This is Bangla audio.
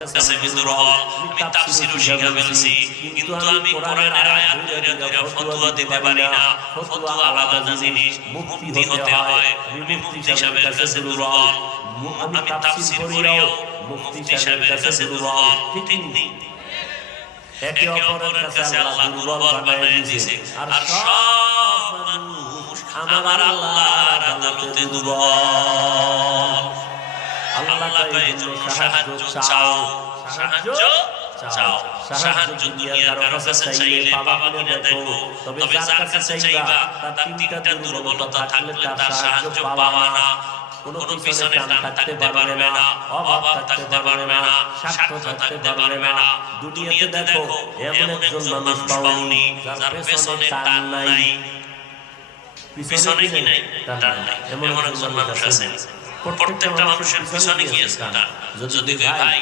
কাছে দুর্বল আমি তাফসীরও শিখে ফেলছি কিন্তু আমি কোরআনের আয়াত ধরে ধরে ফতোয়া দিতে পারি না ফতোয়া আলাদা জিনিস মুফতি হতে হয় আমি মুফতি সাহেবের কাছে দুর্বল আমি তাফসীর পড়িও মুফতি সাহেবের কাছে দুর্বল ঠিক নেই একে অপরের কাছে আল্লাহ দুর্বল বানায় দিয়েছে আর সব মানুষ আমার আল্লাহর আদালতে দুর্বল আল্লাহ তাআলার জন্য সাহায্য চাও সাহায্য দুনিয়ার কারো কাছে চাইলে পাবা কিনা দেখো তবে যার কাছে চাইবা তার তিনটা দুর্বলতা থাকলে তার সাহায্য পাবা না কোনো পিছনে টান থাকতে পারবে না অভাব থাকতে পারবে না স্বার্থ থাকতে পারবে না দুনিয়াতে দেখো এমন একজন মানুষ পাওনি যার পেছনে টান নাই পিছনে কি নাই টান নাই এমন একজন মানুষ আছে প্রত্যেকটা মানুষের পিছনে কি আছে টান যদি ভাই